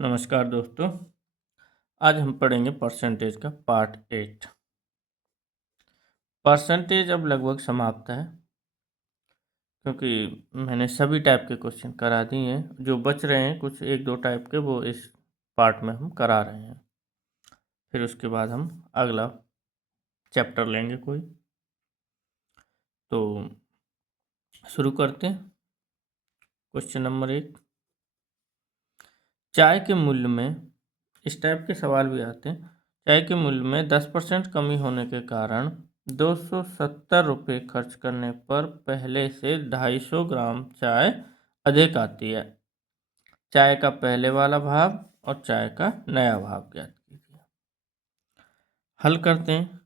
नमस्कार दोस्तों। आज हम पढ़ेंगे परसेंटेज का पार्ट 8। परसेंटेज अब लगभग समाप्त है, क्योंकि मैंने सभी टाइप के क्वेश्चन करा दिए हैं। जो बच रहे हैं कुछ एक दो टाइप के, वो इस पार्ट में हम करा रहे हैं। फिर उसके बाद हम अगला चैप्टर लेंगे कोई। तो शुरू करते हैं। क्वेश्चन नंबर 1, चाय के मूल्य में, इस टाइप के सवाल भी आते हैं। चाय के मूल्य में 10% कमी होने के कारण 270 रुपये खर्च करने पर पहले से 250 ग्राम चाय अधिक आती है। चाय का पहले वाला भाव और चाय का नया भाव ज्ञात कीजिए। हल करते हैं।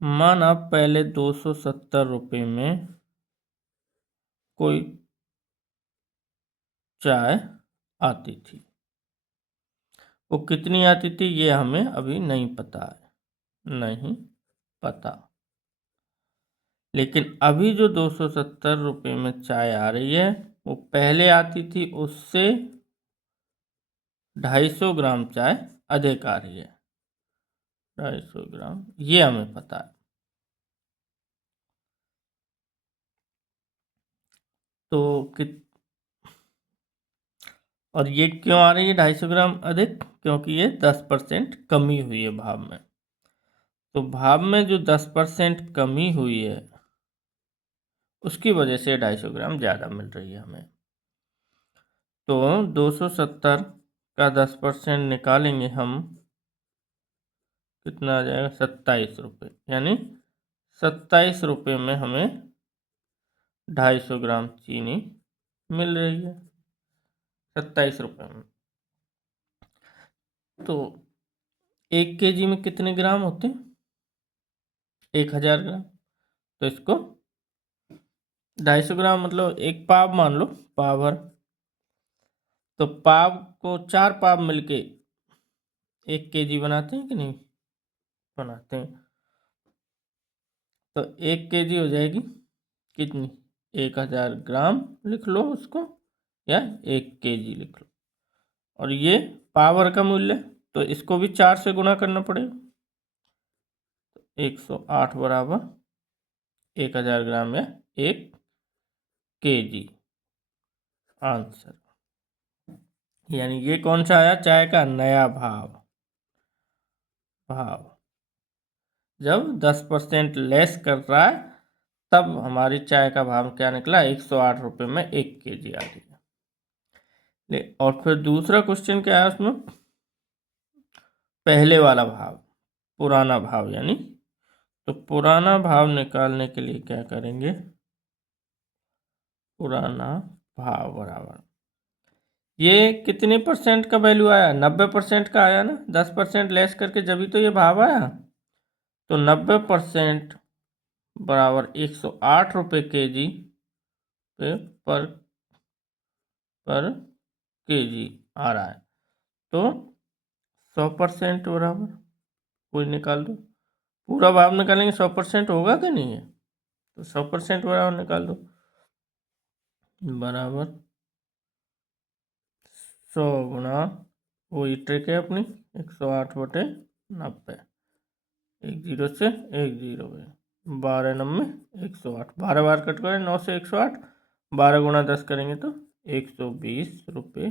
माना पहले 270 रुपये में कोई चाय आती थी। वो कितनी आती थी ये हमें अभी नहीं पता है, नहीं पता। लेकिन अभी जो 270 रुपये में चाय आ रही है, वो पहले आती थी उससे 250 ग्राम चाय अधिक आ रही है। 250 ग्राम, ये हमें पता है। तो और ये क्यों आ रही है 250 ग्राम अधिक? क्योंकि ये 10% कमी हुई है भाव में। तो भाव में जो 10% कमी हुई है, उसकी वजह से 250 ग्राम ज़्यादा मिल रही है हमें। तो 270 का 10% निकालेंगे हम, कितना आ जाएगा? 27 रुपये। यानी 27 रुपये में हमें 250 ग्राम चीनी मिल रही है। 27 रुपये में। तो 1 केजी में कितने ग्राम होते हैं? 1000 ग्राम। तो इसको 250 ग्राम मतलब एक पाव मान लो, पाव भर। तो पाव को 4 पाव मिलके 1 केजी बनाते हैं कि नहीं? बनाते हैं। तो 1 केजी हो जाएगी कितनी? 1000 ग्राम लिख लो उसको, या 1 केजी लिख लो। और ये पावर का मूल्य, तो इसको भी 4 से गुणा करना पड़ेगा। 108 बराबर 1000 ग्राम या 1 केजी आंसर। यानी ये कौन सा आया? चाय का नया भाव। जब 10% लेस कर रहा है, तब हमारी चाय का भाव क्या निकला? 108 रुपये में 1 केजी आ रही है। और फिर दूसरा क्वेश्चन क्या है उसमें? पहले वाला भाव, पुराना भाव यानी। तो पुराना भाव निकालने के लिए क्या करेंगे? पुराना भाव बराबर, ये कितने परसेंट का वैल्यू आया? 90% का आया ना। 10% लेस करके जब ही तो ये भाव आया। तो 90% बराबर 108 रुपये केजी पे पर केजी आ रहा है। तो 100% बराबर कोई निकाल दो। पूरा भाव निकालेंगे, 100% होगा कि नहीं है? तो 100% बराबर निकाल दो। बराबर 100 गुणा, वही ट्रिक है अपनी, 108/90। एक जीरो से एक जीरो में 12 9 108, 12 बार कट करें 9 से 108, 12 गुणा 10 करेंगे तो 120 रुपये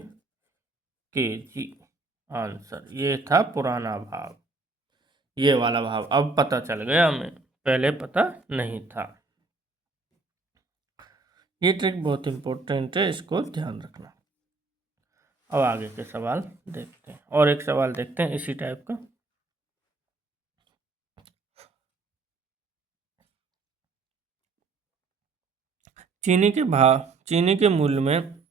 केजी आंसर। ये था पुराना भाव। ये वाला भाव अब पता चल गया हमें, पहले पता नहीं था। ये ट्रिक बहुत इंपॉर्टेंट है, इसको ध्यान रखना। अब आगे के सवाल देखते हैं, और एक सवाल देखते हैं इसी टाइप का। चीनी के मूल्य में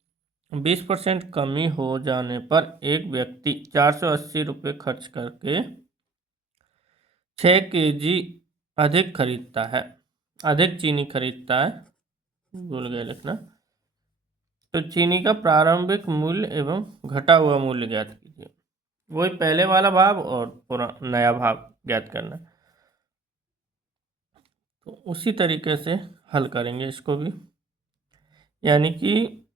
20% कमी हो जाने पर एक व्यक्ति 480 रुपये खर्च करके 6 केजी अधिक खरीदता है, अधिक चीनी खरीदता है। भूल गए लिखना। तो चीनी का प्रारंभिक मूल्य एवं घटा हुआ मूल्य ज्ञात कीजिए। वही पहले वाला भाव और पूरा नया भाव ज्ञात करना है। तो उसी तरीके से हल करेंगे इसको भी। यानी कि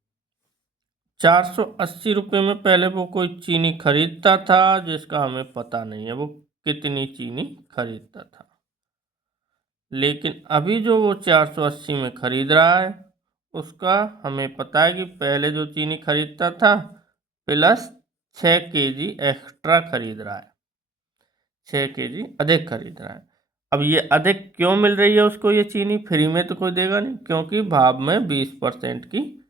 480 रुपये में पहले वो कोई चीनी खरीदता था जिसका हमें पता नहीं है वो कितनी चीनी खरीदता था, लेकिन अभी जो वो 480 में खरीद रहा है उसका हमें पता है कि पहले जो चीनी खरीदता था प्लस 6 केजी एक्स्ट्रा खरीद रहा है, 6 केजी अधिक खरीद रहा है। अब ये अधिक क्यों मिल रही है उसको ये चीनी? फ्री में तो कोई देगा नहीं, क्योंकि भाव में 20% की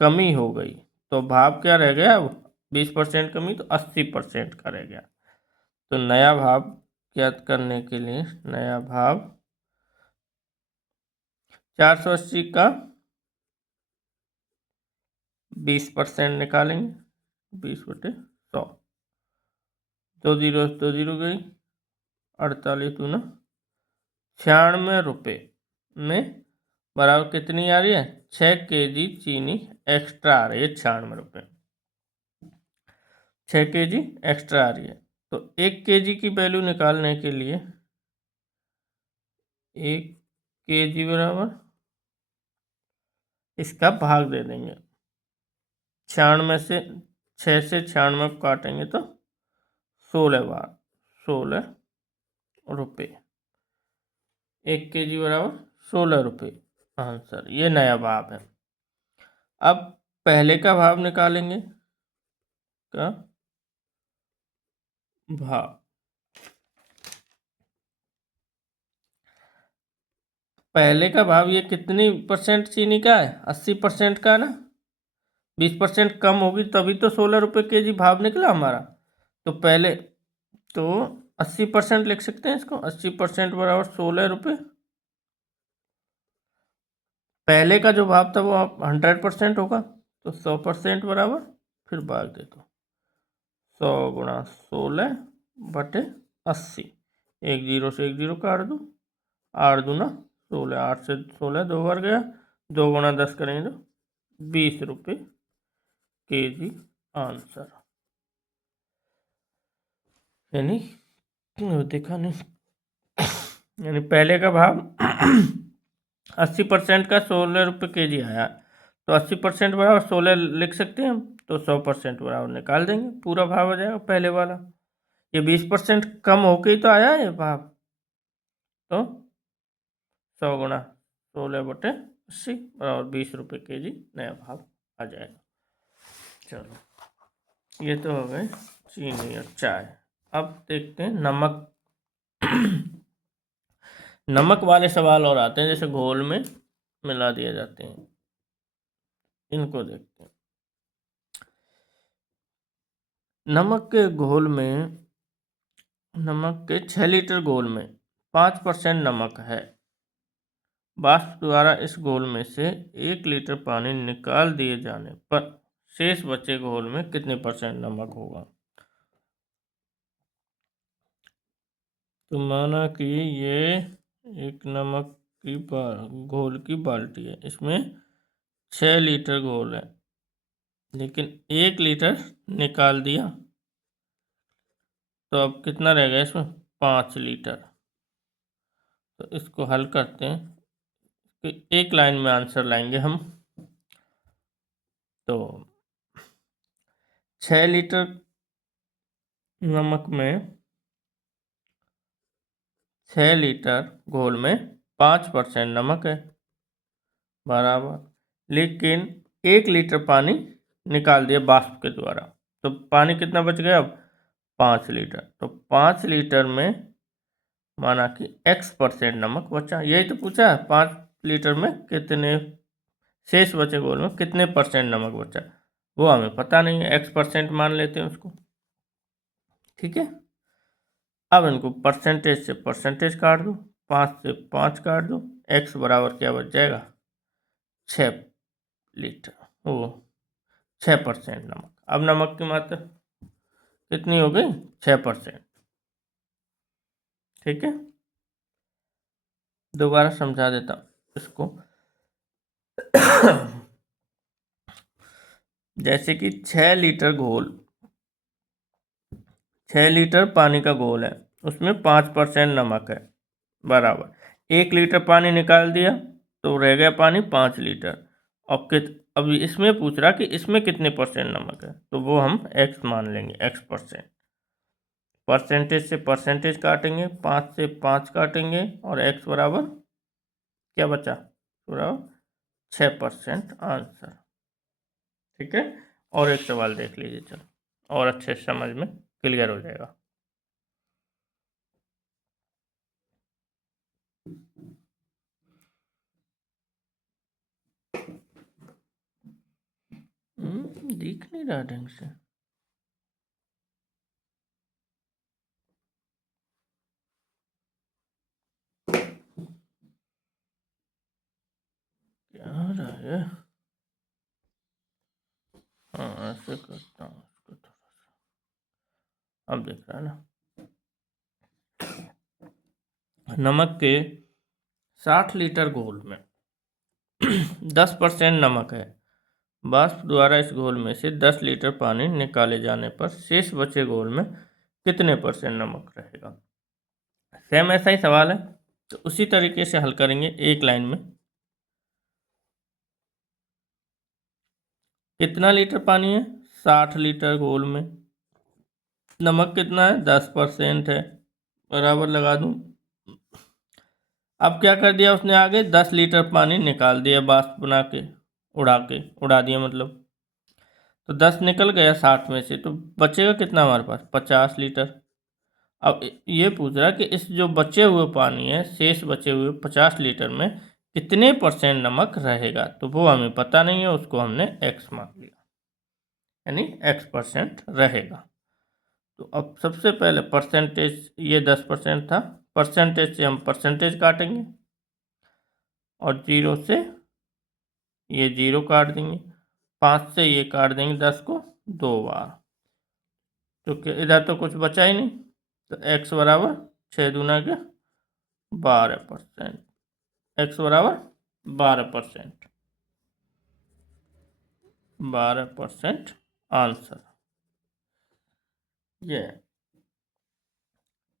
कमी हो गई। तो भाव क्या रह गया? अब 20% कमी तो 80% का रह गया। तो नया भाव ज्ञात करने के लिए नया भाव 480 का 20% निकालेंगे, 20/100, 2 जीरो गई, 48 दूना 96 रुपये में बराबर कितनी आ रही है? 6 केजी चीनी एक्स्ट्रा आ रही है, 96 रुपये, 6 केजी एक्स्ट्रा आ रही है। तो 1 केजी की वैल्यू निकालने के लिए 1 केजी बराबर इसका भाग दे देंगे, 96 से 6 से 96 काटेंगे तो 16 बार 16 रुपये, 1 केजी बराबर 16 रुपये आंसर। ये नया भाव है। अब पहले का भाव निकालेंगे, का भाव पहले का भाव ये कितनी परसेंट चीनी का है? 80% का ना, 20% कम होगी तभी तो 16 रुपये केजी भाव निकला हमारा। तो पहले तो 80% लिख सकते हैं इसको, 80% बराबर 16 रुपये। पहले का जो भाव था वो 100% होगा, तो 100% बराबर, फिर भाग दे दो 100 गुणा 16/80, 1 जीरो से 1 जीरो काट दो, 8 दूना 16, 8 से 16 2 बार गया, 2 गुणा 10 करेंगे तो 20 रुपये केजी आंसर। यानी देखा नहीं, यानी पहले का भाव 80% का 16 रुपये केजी आया, तो 80% बराबर 16 लिख सकते हैं हम, तो 100% बराबर निकाल देंगे, पूरा भाव आ जाएगा पहले वाला। ये 20% कम होके ही तो आया है भाव, तो 100 गुणा 16/80 बराबर 20 रुपये केजी नया भाव आ जाएगा। चलो ये तो हो गए चीनी और चाय। अब देखते हैं नमक। नमक वाले सवाल और आते हैं, जैसे घोल में मिला दिए जाते हैं, इनको देखते हैं। नमक के घोल में, नमक के 6 लीटर घोल में 5% नमक है। वाष्प द्वारा इस घोल में से 1 लीटर पानी निकाल दिए जाने पर शेष बचे घोल में कितने % नमक होगा? तो माना कि ये एक नमक की घोल की बाल्टी है, इसमें 6 लीटर घोल है, लेकिन 1 लीटर निकाल दिया, तो अब कितना रह गया इसमें? 5 लीटर। तो इसको हल करते हैं, तो एक लाइन में आंसर लाएंगे हम। तो 6 लीटर नमक में 6 लीटर घोल में 5% नमक है बराबर, लेकिन 1 लीटर पानी निकाल दिया वाष्प के द्वारा, तो पानी कितना बच गया अब? 5 लीटर। तो 5 लीटर में माना कि x% नमक बचा, यही तो पूछा है, 5 लीटर में कितने शेष बचे घोल में कितने % नमक बचा, वो हमें पता नहीं है, x% मान लेते हैं उसको। ठीक है, अब इनको परसेंटेज से परसेंटेज काट दो, 5 से 5 काट दो, x बराबर क्या बच जाएगा? 6 लीटर, वो 6% नमक। अब नमक की मात्रा कितनी हो गई? 6%। ठीक है, दोबारा समझा देता हूँ इसको। जैसे कि 6 लीटर घोल, 6 लीटर पानी का घोल है, उसमें 5% नमक है बराबर, 1 लीटर पानी निकाल दिया तो रह गया पानी 5 लीटर, और अब इसमें पूछ रहा कि इसमें कितने परसेंट नमक है, तो वो हम x मान लेंगे, x%। परसेंटेज से परसेंटेज काटेंगे, 5 से 5 काटेंगे और x बराबर क्या बचा, बराबर 6% आंसर। ठीक है, और एक सवाल देख लीजिए, चलो और अच्छे से समझ में क्लियर हो जाएगा। दिख नहीं रहा ढंग से। क्या हो रहा है? हाँ, ऐसे करता हूँ इसको थोड़ा सा, अब दिख रहा है ना। नमक के 60 लीटर घोल में 10% नमक है। वाष्प द्वारा इस घोल में से 10 लीटर पानी निकाले जाने पर शेष बचे घोल में कितने % नमक रहेगा। सेम ऐसा ही सवाल है, तो उसी तरीके से हल करेंगे एक लाइन में। कितना लीटर पानी है, 60 लीटर घोल में, नमक कितना है, 10% है, बराबर लगा दूं। अब क्या कर दिया उसने, आगे 10 लीटर पानी निकाल दिया, वाष्प बना के उड़ा दिया मतलब। तो 10 निकल गया 60 में से, तो बचेगा कितना हमारे पास, 50 लीटर। अब ये पूछ रहा है कि इस जो बचे हुए पानी है, शेष बचे हुए 50 लीटर में कितने % नमक रहेगा, तो वो हमें पता नहीं है, उसको हमने x मान लिया, यानी x% रहेगा। तो अब सबसे पहले परसेंटेज, ये 10% था, परसेंटेज से हम परसेंटेज काटेंगे और 0 से ये 0 काट देंगे, 5 से ये काट देंगे 10 को 2 बार, क्योंकि इधर तो कुछ बचा ही नहीं। तो x बराबर 6 दूना के 12%, x बराबर 12%, 12% आंसर ये है।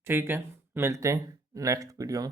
ठीक है, मिलते हैं नेक्स्ट वीडियो में।